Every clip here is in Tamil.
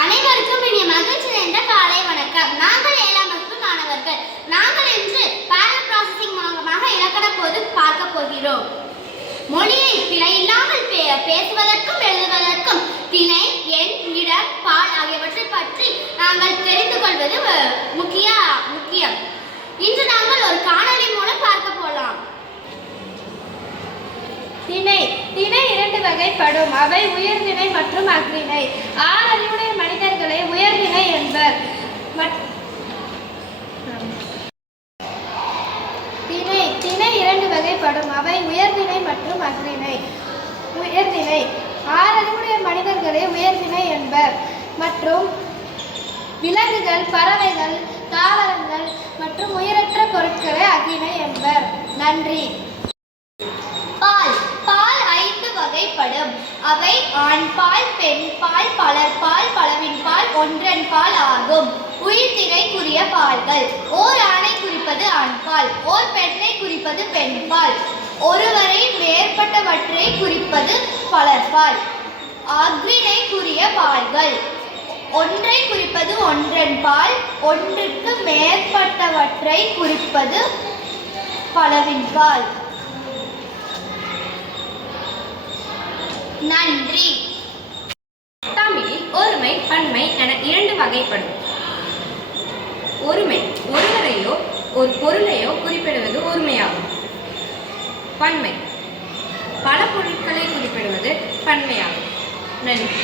அனைவருக்கும் இனிய மகிழ்ச்சி நிறைந்த காலை வணக்கம். நாங்கள் 7ஆம் வகுப்பு மாணவர்கள். நாங்கள் இன்று பேரல் ப்ராசஸிங் மூலமாக இலக்கண பொது பார்க்க போகிறோம். மொழியை பிழையில்லாமல் பேசுவதற்கும் எழுதுவதற்கும் திணை, எண், இடம், பால் ஆகியவற்றை பற்றி நாங்கள் தெரிந்து கொள்வது முக்கியம். இன்று நாங்கள் ஒரு காணொளி மூலம் பார்க்க போலாம். திணை இரண்டு வகைப்படும். அவை உயர்திணை மற்றும் அஃறிணை. ஆறறிவுடைய மனிதர்களை உயர்திணை என்பர். திணை இரண்டு வகைப்படும். அவை உயர்திணை மற்றும் அஃறிணை. உயர்திணை ஆறறிவுடைய மனிதர்களை உயர்திணை என்பர். மற்றும் விலங்குகள், பறவைகள், தாவரங்கள் மற்றும் உயிரற்ற பொருட்களை அஃறிணை என்பர். நன்றி. வகைப்படும். அவை ஆண்பால், பெண்பால், பலர்பால், பலவின்பால், ஒன்றன்பால் ஆகும். உயிர்த்திணைக்குரிய பால்கள்: ஓர் ஆணை குறிப்பது ஆண்பால், ஓர் பெண்ணை குறிப்பது பெண்பால், ஒருவரை மேற்பட்டவற்றை குறிப்பது பலர்பால். அஃறிணைக்குரிய பால்கள்: ஒன்றை குறிப்பது ஒன்றன்பால், ஒன்றுக்கு மேற்பட்டவற்றை குறிப்பது பலவின்பால். நன்றி. தமிழில் ஒருமை, பன்மை என இரண்டு வகைப்படும். ஒருமை ஒருவரையோ ஒரு பொருளையோ குறிப்பிடுவது ஒருமையாகும். பன்மை பல பொருட்களை குறிப்பிடுவது பன்மையாகும். நன்றி.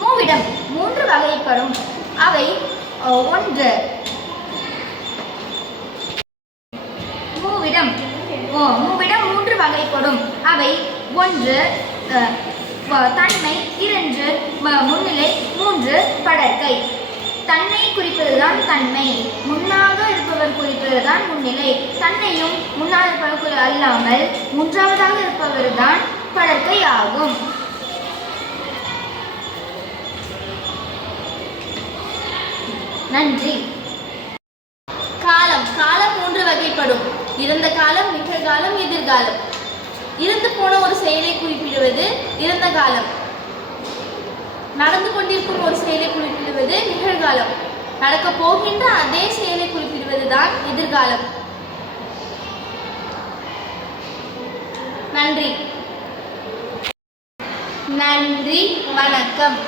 மூவிடம் மூன்று வகைப்படும். அவை ஒன்று மூவிடம் மூன்று வகைப்படும். அவை ஒன்று தன்மை, இரண்டு முன்னிலை, மூன்று படர்க்கை. தன்னை குறிப்பதுதான் தன்மை, முன்னாக இருப்பவர் குறிப்பதுதான் முன்னிலை. தன்னையும் முன்னால் இருப்பவர் அல்லாமல் மூன்றாவதாக இருப்பவர் தான் படர்க்கை ஆகும். நன்றி. காலம் மூன்று வகைப்படும். இறந்த காலம், நிகழ்காலம், எதிர்காலம். இறந்து போன ஒரு செயலை குறிப்பிடுவது இறந்த காலம். நடந்து கொண்டிருக்கும் ஒரு செயலை குறிப்பிடுவது நிகழ்காலம். நடக்க போகின்ற அதே செயலை குறிப்பிடுவது தான் எதிர்காலம். நன்றி. வணக்கம்.